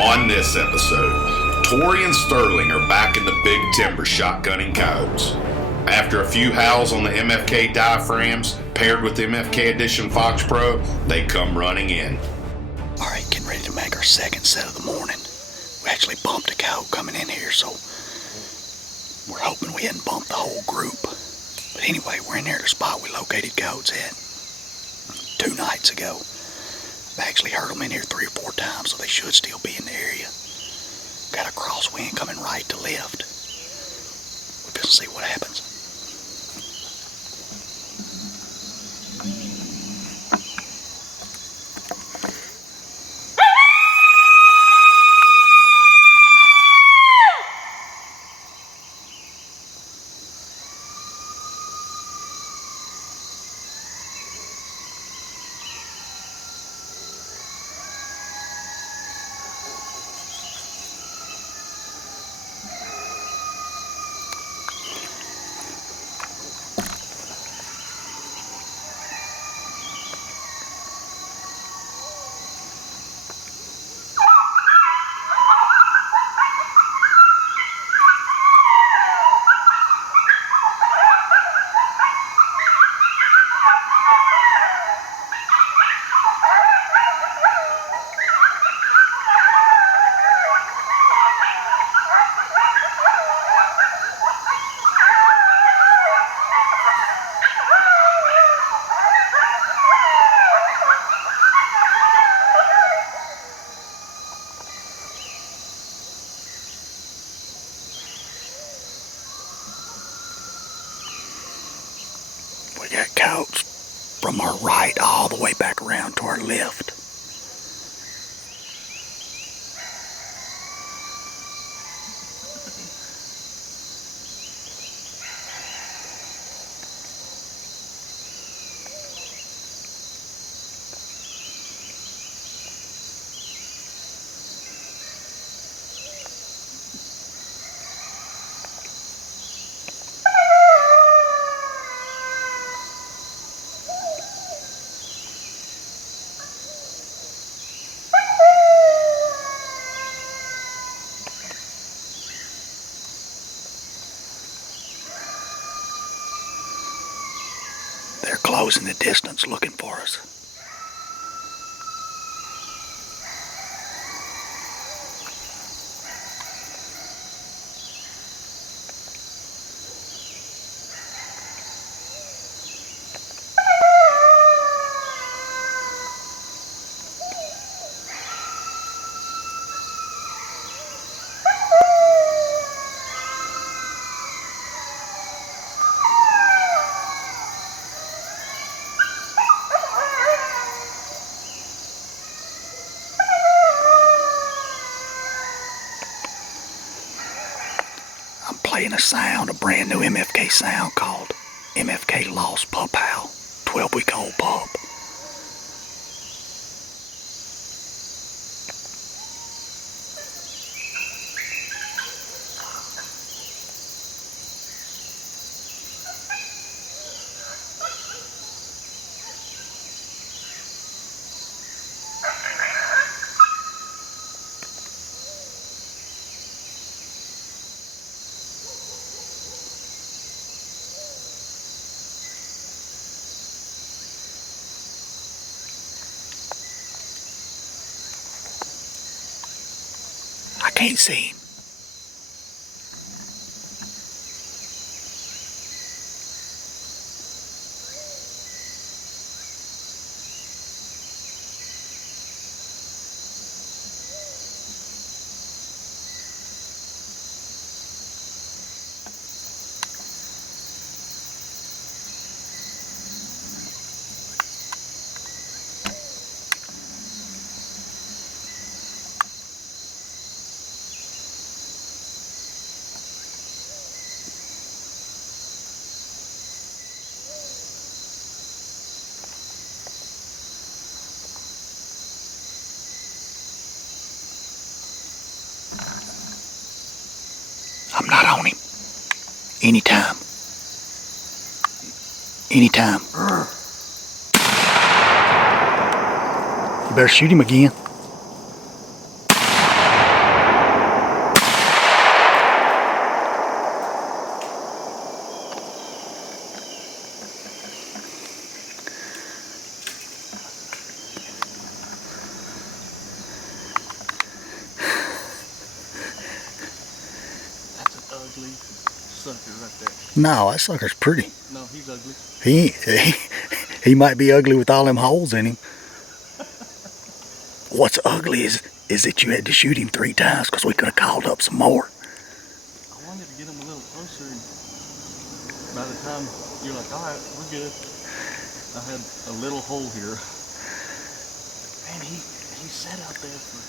On this episode, Tori and Sterling are back in the big timber shotgunning coyotes. After a few howls on the MFK diaphragms, paired with the MFK Edition Fox Pro, they come running in. Alright, getting ready to make our second set of the morning. We actually bumped a coyote coming in here, so we're hoping we hadn't bumped the whole group. But anyway, we're in there at the spot we located coyotes at 2 nights ago. I've actually heard them in here 3 or 4 times, so they should still be in the area. Got a crosswind coming right to left. We'll just see what happens. We got coyotes from our right all the way back around to our left. They're close in the distance looking for us. Playing a brand new MFK sound called MFK Lost Pup Howl, 12-week-old pup. I can't see him. I'm not on him. Anytime. Anytime. You better shoot him again. No, that sucker's pretty. No, he's ugly. He might be ugly with all them holes in him. What's ugly is that you had to shoot him 3 times because we could have called up some more. I wanted to get him a little closer, and by the time you're like, all right, we're good, I had a little hole here. Man, he sat out there for,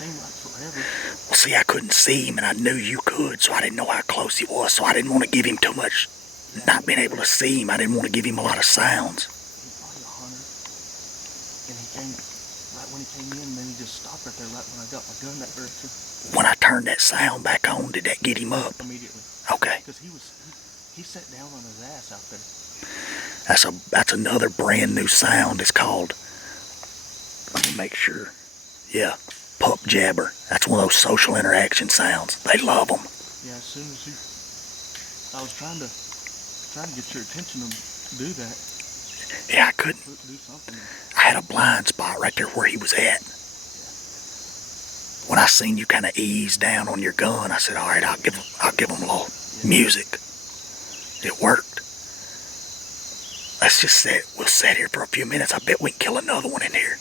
seemed like forever. Well, see, I couldn't see him, and I knew you could, so I didn't know how close he was, so I didn't want to give him too much. Not being able to see him, I didn't want to give him a lot of sounds. He's probably a hunter, and he came, right when he came in, then he just stopped right there, right when I got my gun that direction. When I turned that sound back on, did that get him up? Immediately. Okay. Because he sat down on his ass out there. That's another brand new sound. It's called, let me make sure. Yeah, pup jabber. That's one of those social interaction sounds. They love them. Yeah, as soon as I was trying to get your attention to do that. Yeah, I couldn't. Do something. I had a blind spot right there where he was at. When I seen you kind of ease down on your gun, I said, all right, I'll give him a little music. It worked. Let's just we'll sit here for a few minutes. I bet we can kill another one in here.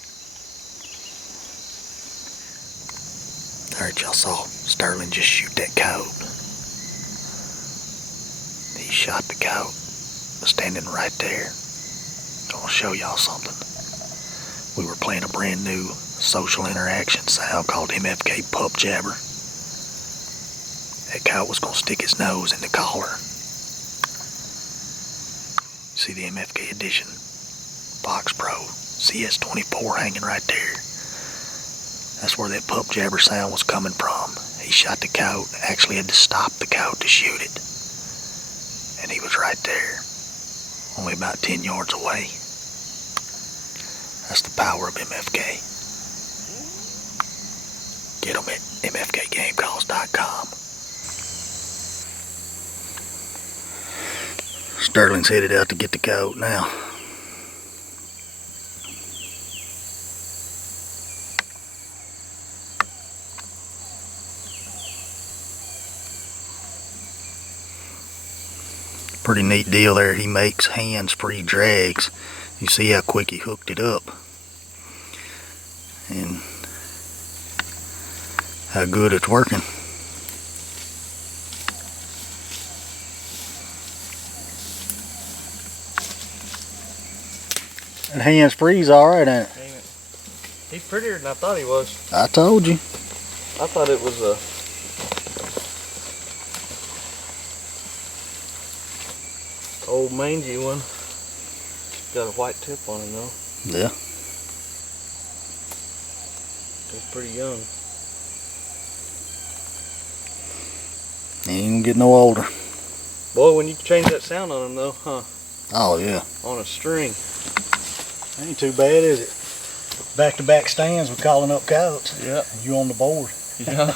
All right, y'all saw Sterling just shoot that coyote. He shot the coyote, standing right there. I'll show y'all something. We were playing a brand new social interaction sound called MFK Pup Jabber. That coyote was gonna stick his nose in the collar. See the MFK edition Fox Pro CS24 hanging right there. That's where that pup jabber sound was coming from. He shot the coyote, actually had to stop the coyote to shoot it. And he was right there, only about 10 yards away. That's the power of MFK. Get them at mfkgamecalls.com. Sterling's headed out to get the coyote now. Pretty neat deal there. He makes hands-free drags. You see how quick he hooked it up. And how good it's working. And hands-free's alright, ain't it? Dang it. He's prettier than I thought he was. I told you. I thought it was a old mangy one. Got a white tip on him though. Yeah. He's pretty young. He ain't gonna get no older. Boy, when you change that sound on him though, huh? Oh yeah. On a string. Ain't too bad, is it? Back-to-back stands with calling up coyotes. Yeah. And you on the board. Yeah.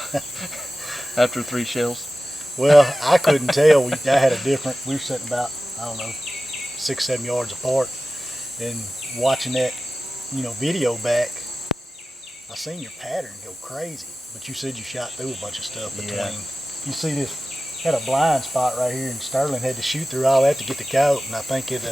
After 3 shells. Well, I couldn't tell. I had a different. We were sitting about, I don't know, 6-7 yards apart, and watching that, video back. I seen your pattern go crazy, but you said you shot through a bunch of stuff between. Yeah. You see this had a blind spot right here, and Sterling had to shoot through all that to get the coyote, and I think it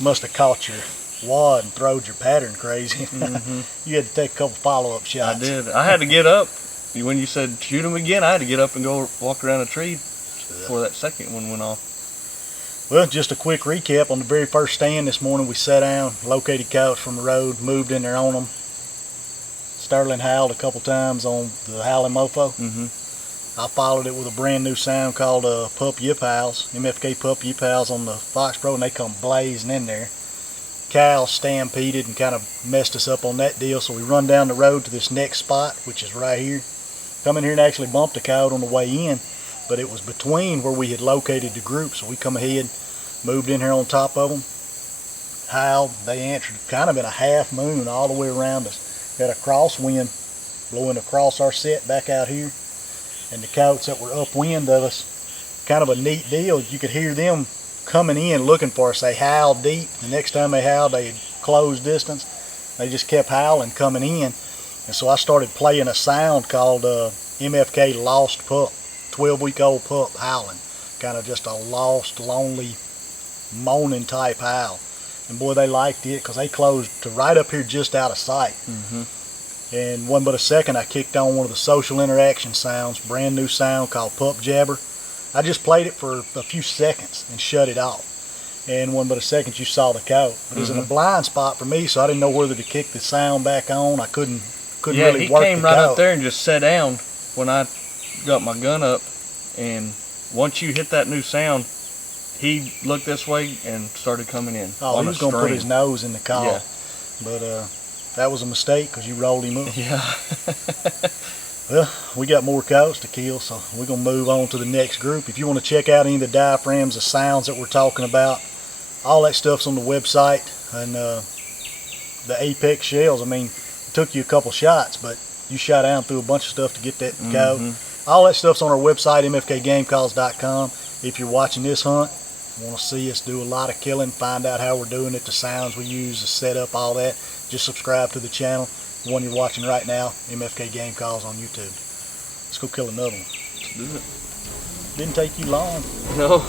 must have caught your wad and throwed your pattern crazy. Mm-hmm. You had to take a couple follow-up shots. I did. I had to get up. When you said shoot him again, I had to get up and go walk around a tree before that second one went off. Well, just a quick recap. On the very first stand this morning, we sat down, located coyotes from the road, moved in there on them. Sterling howled a couple times on the howling mofo. Mm-hmm. I followed it with a brand new sound called Pup Yip Howls, MFK Pup Yip Howls on the Fox Pro, and they come blazing in there. Cows stampeded and kind of messed us up on that deal, so we run down the road to this next spot, which is right here. Come in here and actually bumped a coyote on the way in, but it was between where we had located the group, so we come ahead, moved in here on top of them, howled. They answered kind of in a half moon all the way around us. We had a crosswind blowing across our set back out here, and the coyotes that were upwind of us, kind of a neat deal. You could hear them coming in looking for us. They howled deep. The next time they howled, they had closed distance. They just kept howling coming in. And so I started playing a sound called MFK Lost Pup, 12-week-old pup howling. kind of just a lost, lonely, moaning type howl. And boy, they liked it because they closed to right up here just out of sight. And one but a second, I kicked on one of the social interaction sounds, brand new sound called Pup Jabber. I just played it for a few seconds and shut it off. And one but a second, you saw the coyote. But it was in a blind spot for me, so I didn't know whether to kick the sound back on. I couldn't really work the he came right coyote. up there and just sat down when I got my gun up. And once you hit that new sound, he looked this way and started coming in. Oh, he was going to put his nose in the call. Yeah. But that was a mistake because you rolled him up. Yeah. Well, we got more coyotes to kill, so we're going to move on to the next group. If you want to check out any of the diaphragms, the sounds that we're talking about, all that stuff's on the website. And the apex shells, I mean, it took you a couple shots, but you shot down through a bunch of stuff to get that coyote. All that stuff's on our website, mfkgamecalls.com. If you're watching this hunt, want to see us do a lot of killing, find out how we're doing it, the sounds we use, the setup, all that, just subscribe to the channel. The one you're watching right now, MFK Game Calls on YouTube. Let's go kill another one. Let's do it. Didn't take you long. No.